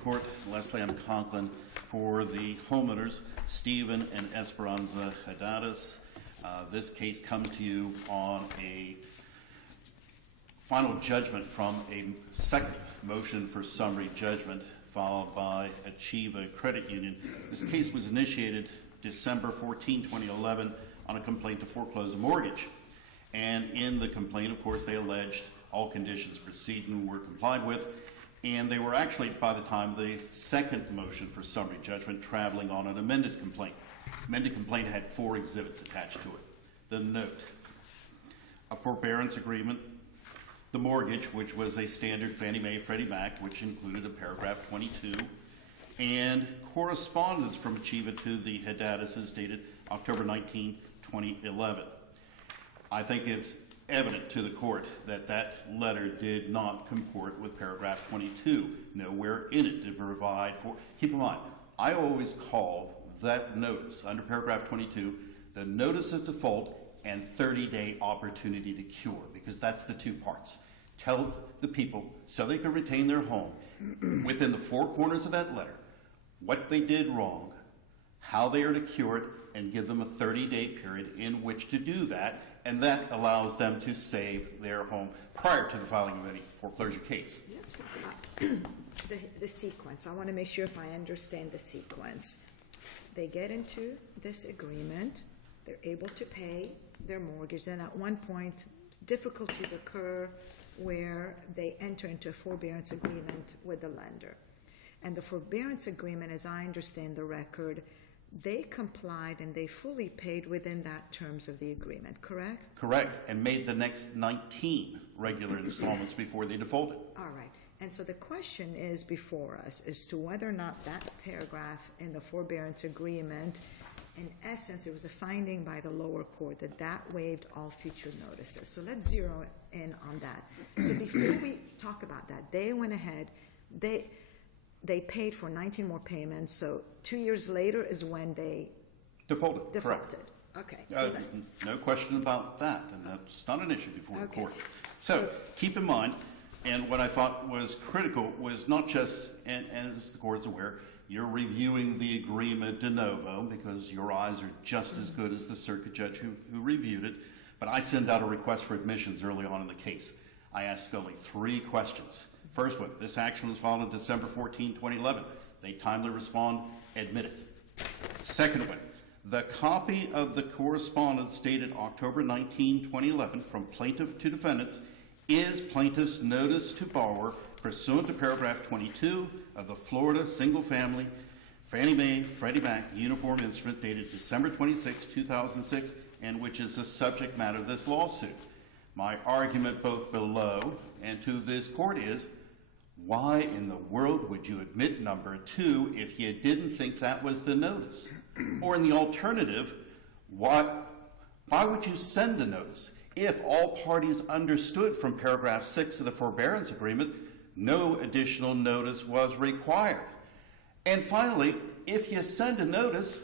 court, Leslie M. Conklin for the homeowners, Stephen and Esperanza Hatadises. This case comes to you on a final judgment from a second motion for summary judgment followed by Achieva Credit Union. This case was initiated December 14, 2011 on a complaint to foreclose a mortgage. And in the complaint, of course, they alleged all conditions preceding were complied with, and they were actually, by the time the second motion for summary judgment, traveling on an amended complaint. Amended complaint had 4 exhibits attached to it. The note, a forbearance agreement, the mortgage, which was a standard Fannie Mae Freddie Mac, which included a paragraph 22, and correspondence from Achieva to the Hatadises dated October 19, 2011. I think it's evident to the court that that letter did not comport with paragraph 22. Nowhere in it to provide for, keep in mind, I always call that notice under paragraph 22 the notice of default and 30-day opportunity to cure, because that's the 2 parts. Tell the people so they can retain their home within the 4 corners of that letter what they did wrong, how they are to cure it, and give them a 30-day period in which to do that, and that allows them to save their home prior to the filing of any foreclosure case. Let's talk about the sequence. I want to make sure if I understand the sequence. They get into this agreement, they're able to pay their mortgage, then at one point difficulties occur where they enter into a forbearance agreement with the lender. And the forbearance agreement, as I understand the record, they complied and they fully paid within that terms of the agreement, correct? Correct, and made the next 19 regular installments before they defaulted. All right, and so the question is before us as to whether or not that paragraph in the forbearance agreement, in essence, it was a finding by the lower court that that waived all future notices. So let's zero in on that. So before we talk about that, they went ahead, they paid for 19 more payments, so 2 years later is when they Defaulted. Correct. Okay. So no question about that, and that's not an issue before the court. So keep in mind, and what I thought was critical was not just, and as the court is aware, you're reviewing the agreement de novo because your eyes are just as good as the circuit judge who reviewed it, but I send out a request for admissions early on in the case. I ask only 3 questions. First one, this action was filed on December 14, 2011. They timely respond, admit it. Second one, the copy of the correspondence dated October 19, 2011 from plaintiff to defendants is plaintiff's notice to borrower pursuant to paragraph 22 of the Florida Single Family Fannie Mae Freddie Mac Uniform Instrument dated December 26, 2006, and which is the subject matter of this lawsuit. My argument both below and to this court is, why in the world would you admit number 2 if you didn't think that was the notice? Or in the alternative, why would you send the notice? If all parties understood from paragraph 6 of the forbearance agreement, no additional notice was required. And finally, if you send a notice,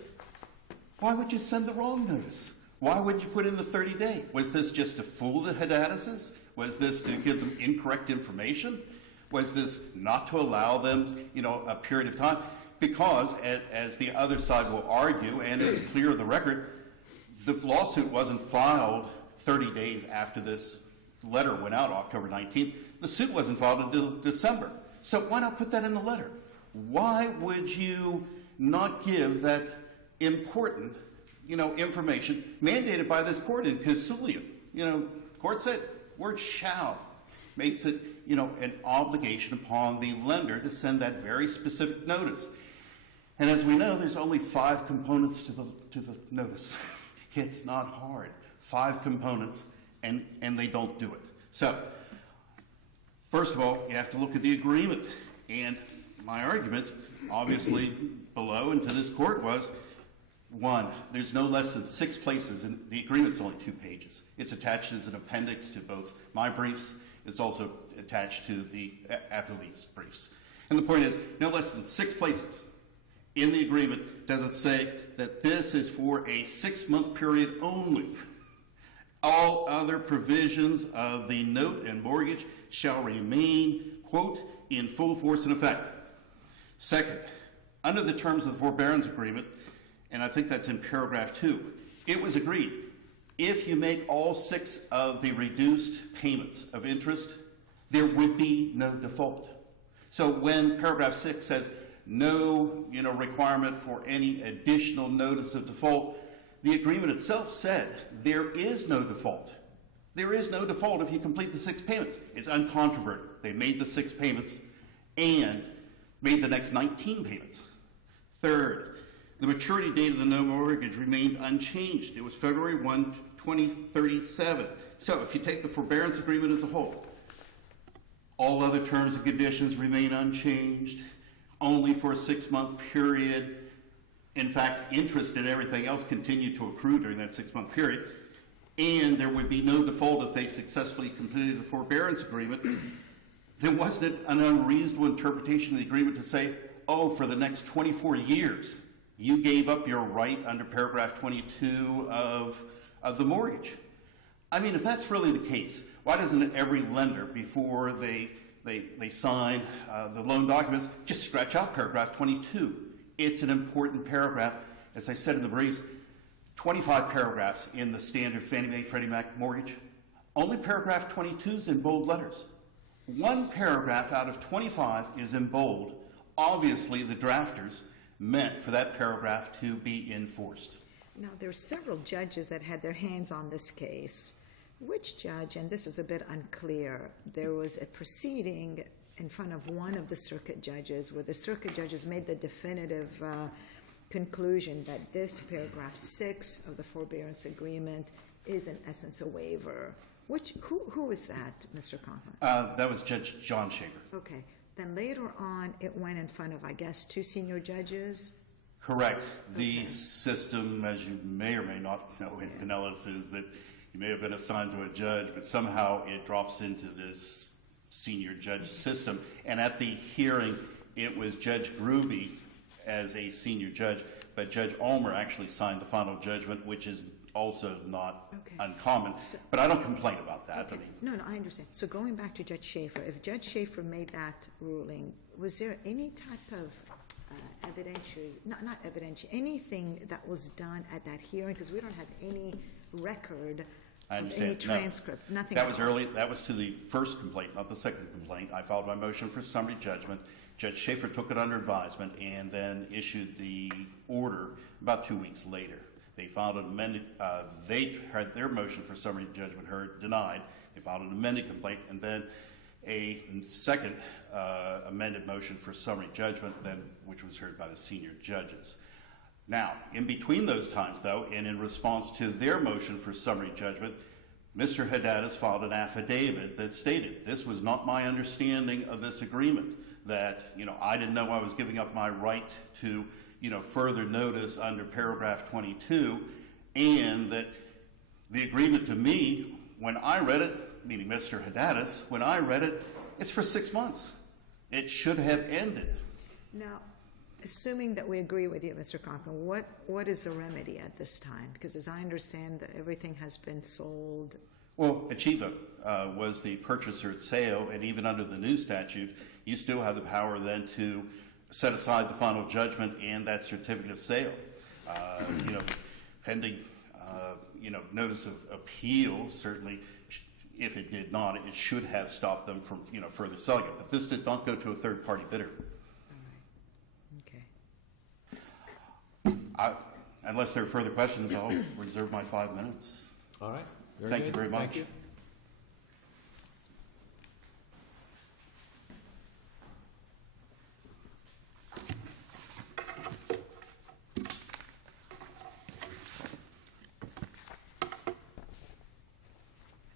why would you send the wrong notice? Why would you put in the 30-day? Was this just to fool the Hatadises? Was this to give them incorrect information? Was this not to allow them, a period of time? Because, as the other side will argue, and it's clear in the record, the lawsuit wasn't filed 30 days after this letter went out, October 19th. The suit wasn't filed until December. So why not put that in the letter? Why would you not give that important, information mandated by this court in Consulium? Court said, word shall makes it, an obligation upon the lender to send that very specific notice. And as we know, there's only 5 components to the notice. It's not hard. 5 components, and they don't do it. So, first of all, you have to look at the agreement. And my argument, obviously, below and to this court was, 1, there's no less than 6 places, and the agreement's only 2 pages. It's attached as an appendix to both my briefs. It's also attached to the Appellee's briefs. And the point is, no less than 6 places in the agreement does it say that this is for a 6-month period only. All other provisions of the note and mortgage shall remain, quote, in full force and effect. Second, under the terms of the forbearance agreement, and I think that's in paragraph 2, it was agreed, if you make all 6 of the reduced payments of interest, there would be no default. So when paragraph 6 says no, requirement for any additional notice of default, the agreement itself said there is no default. There is no default if you complete the 6 payments. It's uncontroverted. They made the 6 payments and made the next 19 payments. Third, the maturity date of the no mortgage remained unchanged. It was February 1, 2037. So if you take the forbearance agreement as a whole, all other terms and conditions remain unchanged, only for a 6-month period. In fact, interest and everything else continued to accrue during that 6-month period. And there would be no default if they successfully completed the forbearance agreement. Then wasn't it an unreasonable interpretation of the agreement to say, oh, for the next 24 years, you gave up your right under paragraph 22 of the mortgage? I mean, if that's really the case, why doesn't every lender, before they sign the loan documents, just scratch out paragraph 22? It's an important paragraph. As I said in the briefs, 25 paragraphs in the standard Fannie Mae, Freddie Mac mortgage. Only paragraph 22 is in bold letters. 1 paragraph out of 25 is in bold. Obviously, the drafters meant for that paragraph to be enforced. Now, there are several judges that had their hands on this case. Which judge, and this is a bit unclear, there was a proceeding in front of one of the circuit judges where the circuit judges made the definitive conclusion that this paragraph 6 of the forbearance agreement is in essence a waiver. Who was that, Mr. Conklin? That was Judge John Schaefer. Okay. Then later on, it went in front of, I guess, 2 senior judges? Correct. The system, as you may or may not know in Pinellas, is that you may have been assigned to a judge, but somehow it drops into this senior judge system. And at the hearing, it was Judge Gruby as a senior judge, but Judge Ulmer actually signed the final judgment, which is also not uncommon. But I don't complain about that. Okay. No, I understand. So going back to Judge Schaefer, if Judge Schaefer made that ruling, was there any type of evidentiary, not evidentiary, anything that was done at that hearing? Because we don't have any record of any transcript, nothing. That was early. That was to the first complaint, not the second complaint. I filed my motion for summary judgment. Judge Schaefer took it under advisement and then issued the order about 2 weeks later. They filed an amended, they had their motion for summary judgment heard, denied. They filed an amended complaint and then a second amended motion for summary judgment, then which was heard by the senior judges. Now, in between those times, though, and in response to their motion for summary judgment, Mr. Hatadises filed an affidavit that stated, this was not my understanding of this agreement, that, I didn't know I was giving up my right to, further notice under paragraph 22, and that the agreement to me, when I read it, meaning Mr. Hatadises, when I read it, it's for 6 months. It should have ended. Now, assuming that we agree with you, Mr. Conklin, what is the remedy at this time? Because as I understand, that everything has been sold. Well, Achieva was the purchaser at sale, and even under the new statute, you still have the power then to set aside the final judgment and that certificate of sale. Pending, notice of appeal, certainly, if it did not, it should have stopped them from, further selling it. But this did not go to a third-party bidder. Unless there are further questions, I'll reserve my 5 minutes. All right. Thank you very much. Thank you.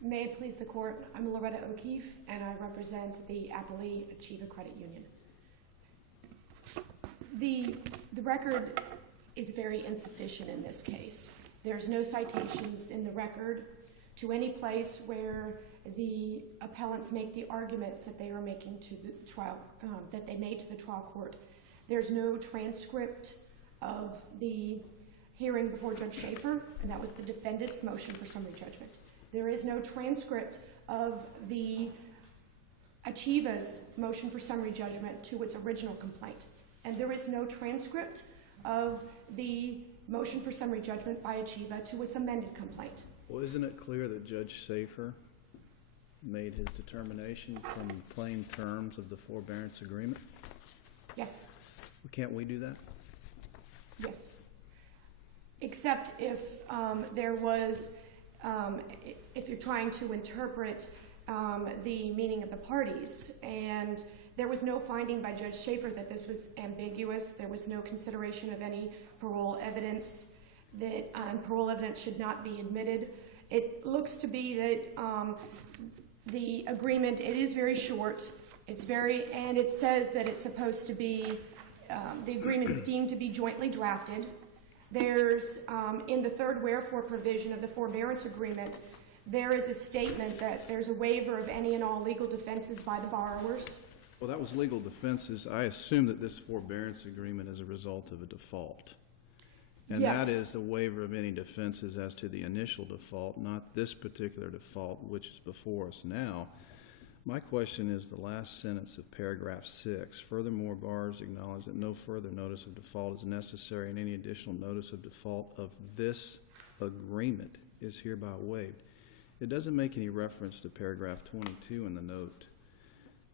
May it please the court, I'm Loretta O'Keefe, and I represent the Appellee Achieva Credit Union. The record is very insufficient in this case. There's no citations in the record to any place where the appellants make the arguments that they are making to the trial, that they made to the trial court. There's no transcript of the hearing before Judge Schaefer, and that was the defendant's motion for summary judgment. There is no transcript of the Achieva's motion for summary judgment to its original complaint. And there is no transcript of the motion for summary judgment by Achieva to its amended complaint. Well, isn't it clear that Judge Schaefer made his determination from plain terms of the forbearance agreement? Yes. Can't we do that? Yes. Except if there was, if you're trying to interpret the meaning of the parties, and there was no finding by Judge Schaefer that this was ambiguous. There was no consideration of any parole evidence, that parole evidence should not be admitted. It looks to be that the agreement, it is very short. And it says that it's supposed to be, the agreement is deemed to be jointly drafted. There's, in the third wherefore provision of the forbearance agreement, there is a statement that there's a waiver of any and all legal defenses by the borrowers. Well, that was legal defenses. I assume that this forbearance agreement is a result of a default. And Yes. that is the waiver of any defenses as to the initial default, not this particular default, which is before us now. My question is the last sentence of paragraph 6. Furthermore, borrowers acknowledge that no further notice of default is necessary, and any additional notice of default of this agreement is hereby waived. It doesn't make any reference to paragraph 22 in the note.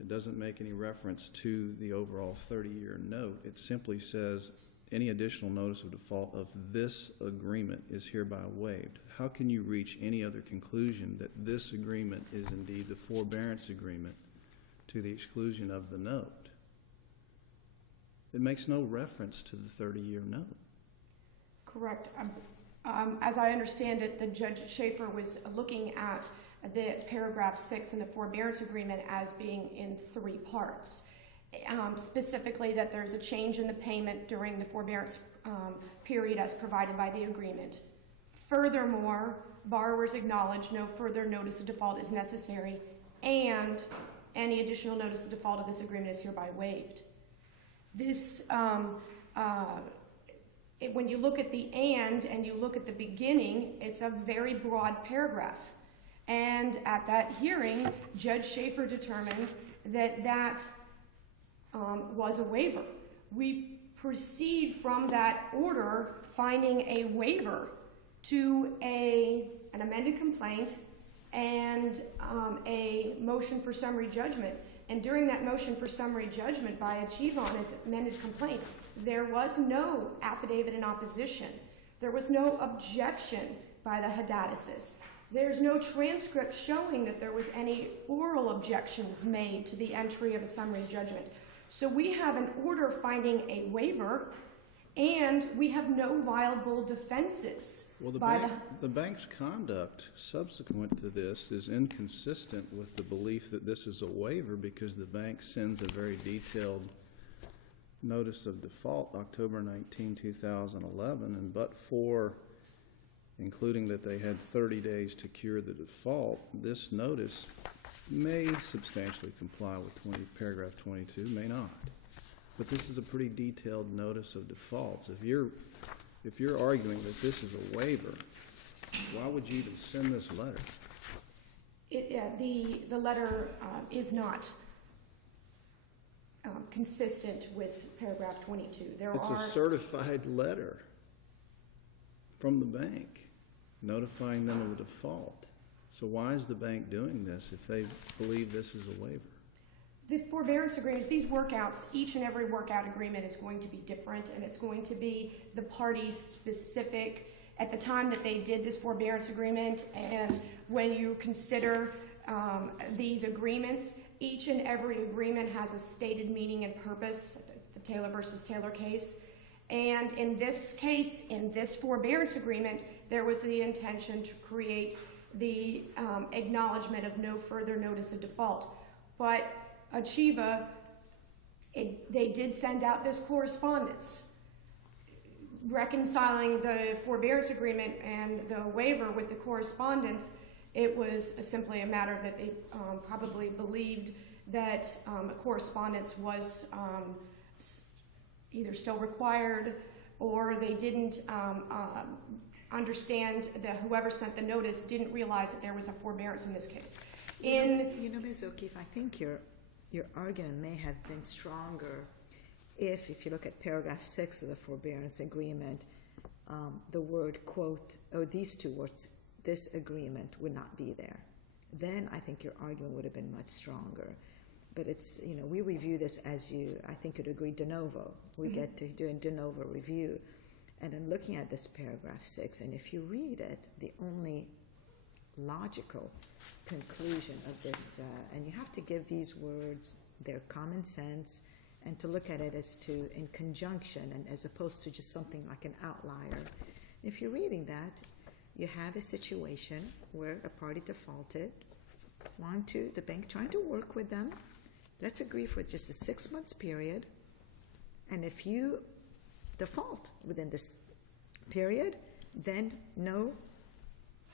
It doesn't make any reference to the overall 30-year note. It simply says any additional notice of default of this agreement is hereby waived. How can you reach any other conclusion that this agreement is indeed the forbearance agreement to the exclusion of the note? It makes no reference to the 30-year note. Correct. As I understand it, the Judge Schaefer was looking at the paragraph 6 in the forbearance agreement as being in 3 parts. Specifically that there's a change in the payment during the forbearance period as provided by the agreement. Furthermore, borrowers acknowledge no further notice of default is necessary, and any additional notice of default of this agreement is hereby waived. This, when you look at the and you look at the beginning, it's a very broad paragraph. And at that hearing, Judge Schaefer determined that that was a waiver. We proceed from that order finding a waiver to an amended complaint and a motion for summary judgment. And during that motion for summary judgment by Achieva on his amended complaint, there was no affidavit in opposition. There was no objection by the Hatadises. There's no transcript showing that there was any oral objections made to the entry of a summary judgment. So we have an order finding a waiver, and we have no viable defenses. Well, the bank's conduct subsequent to this is inconsistent with the belief that this is a waiver, because the bank sends a very detailed notice of default October 19, 2011, and but for including that they had 30 days to cure the default, this notice may substantially comply with paragraph 22, may not. But this is a pretty detailed notice of defaults. If you're arguing that this is a waiver, why would you even send this letter? The letter is not consistent with paragraph 22. It's a certified letter from the bank notifying them of a default. So why is the bank doing this if they believe this is a waiver? The forbearance agreements, these workouts, each and every workout agreement is going to be different, and it's going to be the parties specific at the time that they did this forbearance agreement. And when you consider these agreements, each and every agreement has a stated meaning and purpose. It's the Taylor versus Taylor case. And in this case, in this forbearance agreement, there was the intention to create the acknowledgement of no further notice of default. But Achieva, they did send out this correspondence reconciling the forbearance agreement and the waiver with the correspondence. It was simply a matter that they probably believed that a correspondence was either still required, or they didn't understand that whoever sent the notice didn't realize that there was a forbearance in this case. You know, Ms. O'Keefe, I think your argument may have been stronger if you look at paragraph 6 of the forbearance agreement, the word quote, or these two words, this agreement would not be there, then I think your argument would have been much stronger. But it's, we review this as I think you'd agree, de novo. We get to do a de novo review. And in looking at this paragraph 6, and if you read it, the only logical conclusion of this, and you have to give these words their common sense, and to look at it as to in conjunction, and as opposed to just something like an outlier. If you're reading that, you have a situation where a party defaulted, the bank trying to work with them, let's agree for just a 6 months period, and if you default within this period, then no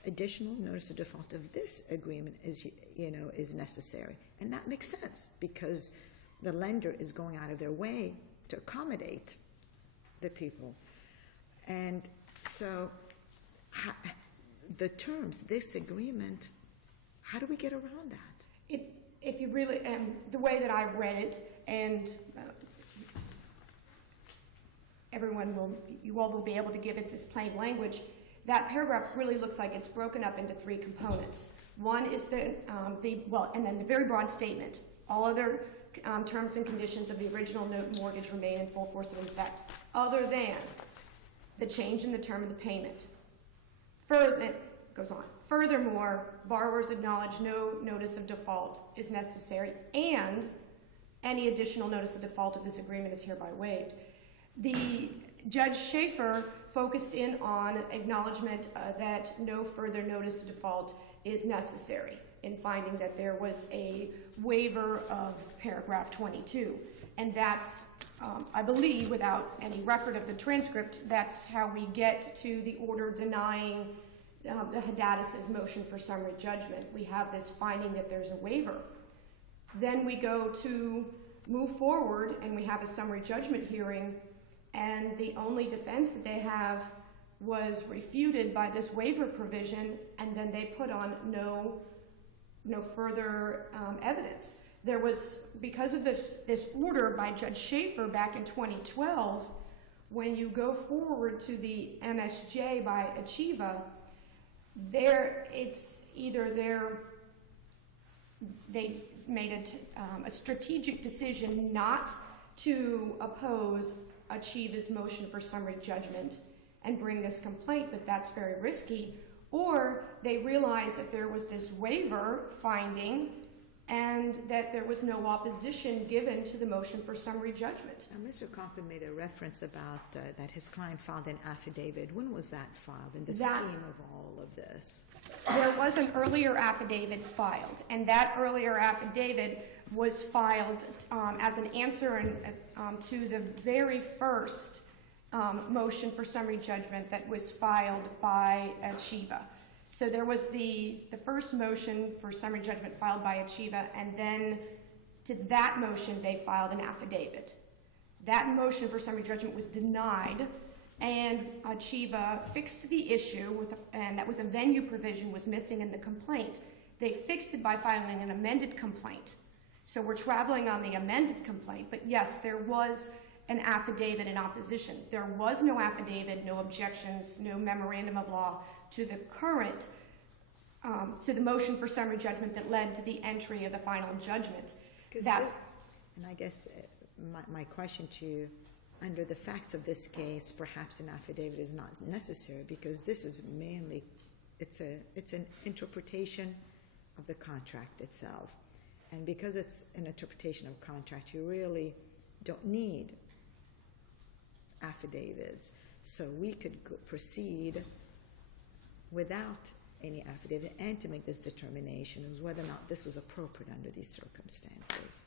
additional notice of default of this agreement is necessary. And that makes sense because the lender is going out of their way to accommodate the people. And so the terms, this agreement, how do we get around that? If you really, the way that I've read it, and you all will be able to give it its plain language, that paragraph really looks like it's broken up into 3 components. One is and then the very broad statement. All other terms and conditions of the original note mortgage remain in full force and effect, other than the change in the term of the payment. It goes on. Furthermore, borrowers acknowledge no notice of default is necessary, and any additional notice of default of this agreement is hereby waived. The Judge Schaefer focused in on acknowledgement that no further notice of default is necessary in finding that there was a waiver of paragraph 22. And that's, I believe, without any record of the transcript, that's how we get to the order denying the Hatadises motion for summary judgment. We have this finding that there's a waiver. Then we go to move forward and we have a summary judgment hearing, and the only defense that they have was refuted by this waiver provision, and then they put on no further evidence. There was, because of this order by Judge Schaefer back in 2012, when you go forward to the MSJ by Achieva, they made a strategic decision not to oppose Achieva's motion for summary judgment and bring this complaint, but that's very risky. Or they realized that there was this waiver finding and that there was no opposition given to the motion for summary judgment. Now, Mr. Conklin made a reference about that his client filed an affidavit. When was that filed in the scheme of all of this? There was an earlier affidavit filed, and that earlier affidavit was filed as an answer to the very first motion for summary judgment that was filed by Achieva. So there was the first motion for summary judgment filed by Achieva, and then to that motion they filed an affidavit. That motion for summary judgment was denied, and Achieva fixed the issue, and that was a venue provision was missing in the complaint. They fixed it by filing an amended complaint. So we're traveling on the amended complaint, but yes, there was an affidavit in opposition. There was no affidavit, no objections, no memorandum of law to the current, to the motion for summary judgment that led to the entry of the final judgment. And I guess my question to you, under the facts of this case, perhaps an affidavit is not necessary because this is mainly, it's an interpretation of the contract itself. And because it's an interpretation of contract, you really don't need affidavits. So we could proceed without any affidavit and to make this determination as whether or not this was appropriate under these circumstances.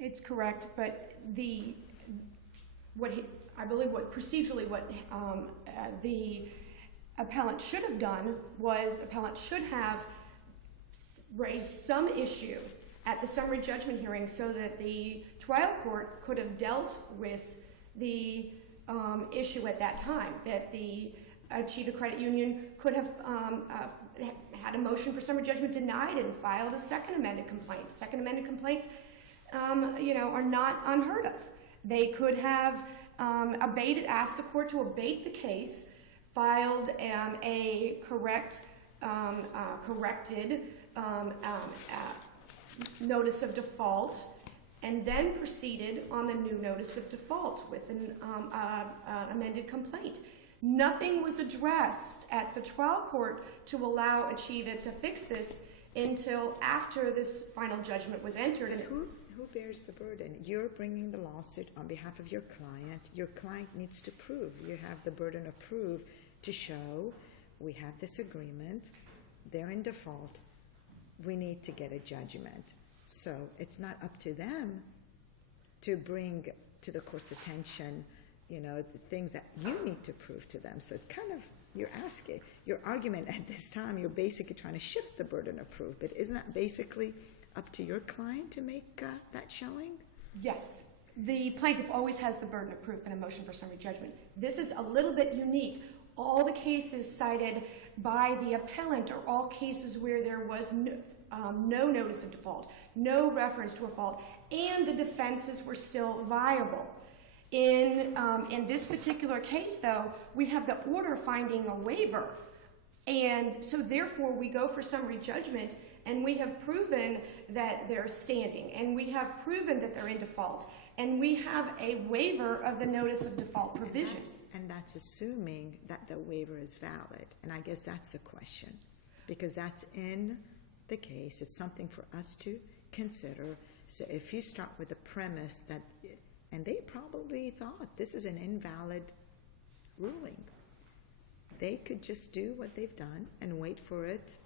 It's correct, but I believe what the appellant should have done was appellant should have raised some issue at the summary judgment hearing so that the trial court could have dealt with the issue at that time, that the Achieva Credit Union could have had a motion for summary judgment denied and filed a second amended complaint. Second amended complaints, are not unheard of. They could have asked the court to abate the case, filed a corrected notice of default, and then proceeded on the new notice of default with an amended complaint. Nothing was addressed at the trial court to allow Achieva to fix this until after this final judgment was entered. And Who bears the burden? You're bringing the lawsuit on behalf of your client. Your client needs to prove. You have the burden of proof to show we have this agreement, they're in default, we need to get a judgment. So it's not up to them to bring to the court's attention, the things that you need to prove to them. So it's kind of, you're asking, your argument at this time, you're basically trying to shift the burden of proof, but isn't that basically up to your client to make that showing? yes, the plaintiff always has the burden of proof in a motion for summary judgment. This is a little bit unique. All the cases cited by the appellant are all cases where there was no notice of default, no reference to a fault, and the defenses were still viable. In this particular case, though, we have the order finding a waiver, and so therefore we go for summary judgment, and we have proven that they're standing, and we have proven that they're in default, and we have a waiver of the notice of default provision. And that's assuming that the waiver is valid, and I guess that's the question, because that's in the case. It's something for us to consider. So if you start with the premise that, and they probably thought this is an invalid ruling, they could just do what they've done and wait for it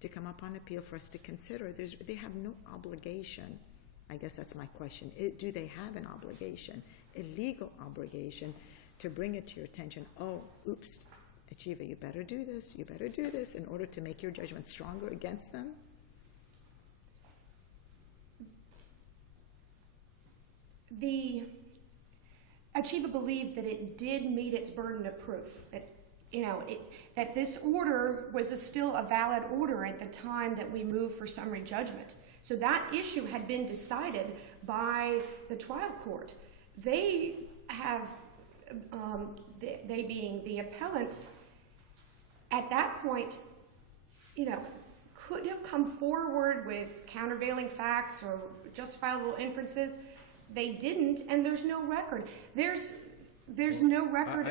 to come up on appeal for us to consider. They have no obligation. I guess that's my question. Do they have an obligation, a legal obligation, to bring it to your attention? Oh, oops, Achieva, you better do this in order to make your judgment stronger against them? The Achieva believed that it did meet its burden of proof, that this order was still a valid order at the time that we moved for summary judgment. So that issue had been decided by the trial court. They have, they being the appellants, at that point, could have come forward with countervailing facts or justifiable inferences. They didn't, and there's no record. There's no record.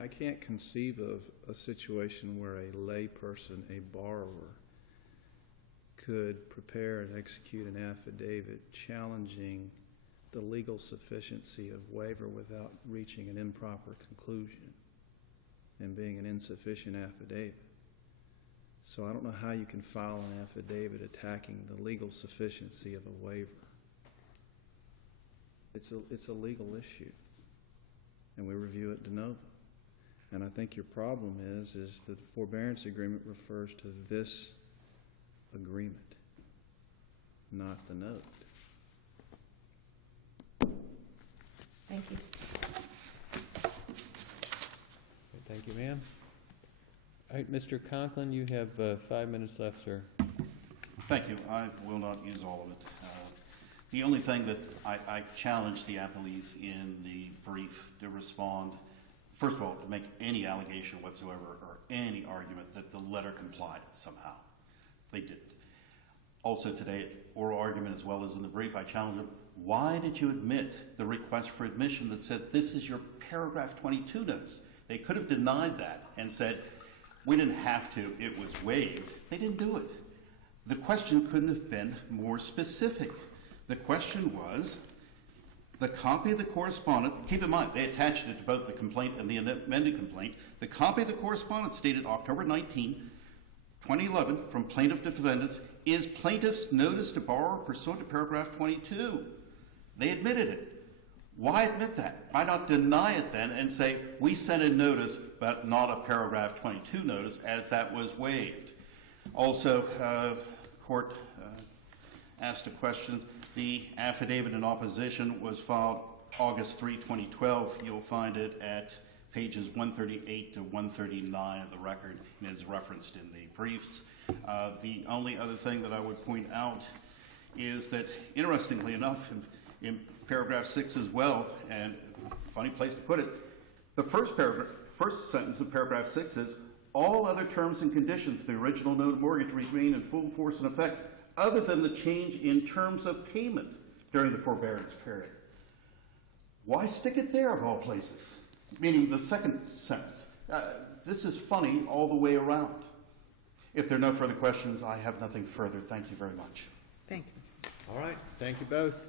I can't conceive of a situation where a lay person, a borrower, could prepare and execute an affidavit challenging the legal sufficiency of waiver without reaching an improper conclusion and being an insufficient affidavit. So I don't know how you can file an affidavit attacking the legal sufficiency of a waiver. It's a legal issue, and we review it de novo. And I think your problem is that the forbearance agreement refers to this agreement, not the note. Thank you. Thank you, ma'am. All right, Mr. Conklin, you have 5 minutes left, sir. Thank you. I will not use all of it. The only thing that I challenged the appellees in the brief to respond, first of all, to make any allegation whatsoever or any argument that the letter complied somehow. They didn't. Also today, oral argument as well as in the brief, I challenged them, why did you admit the request for admission that said this is your paragraph 22 notice? They could have denied that and said, we didn't have to, it was waived. They didn't do it. The question couldn't have been more specific. The question was, the copy of the correspondence, keep in mind, they attached it to both the complaint and the amended complaint. The copy of the correspondence dated October 19, 2011, from plaintiff to defendants, is plaintiff's notice to borrower pursuant to paragraph 22. They admitted it. Why admit that? Why not deny it then and say, we sent a notice, but not a paragraph 22 notice, as that was waived? Also, court asked a question. The affidavit in opposition was filed August 3, 2012. You'll find it at pages 138 to 139 of the record, and it's referenced in the briefs. The only other thing that I would point out is that, interestingly enough, in paragraph 6 as well, and funny place to put it, the first sentence of paragraph 6 is, all other terms and conditions of the original note of mortgage remain in full force and effect, other than the change in terms of payment during the forbearance period. Why stick it there of all places? Meaning the second sentence. This is funny all the way around. If there are no further questions, I have nothing further. Thank you very much. Thank you, Mr. All right, thank you both.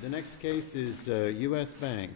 The next case is U.S. Bank.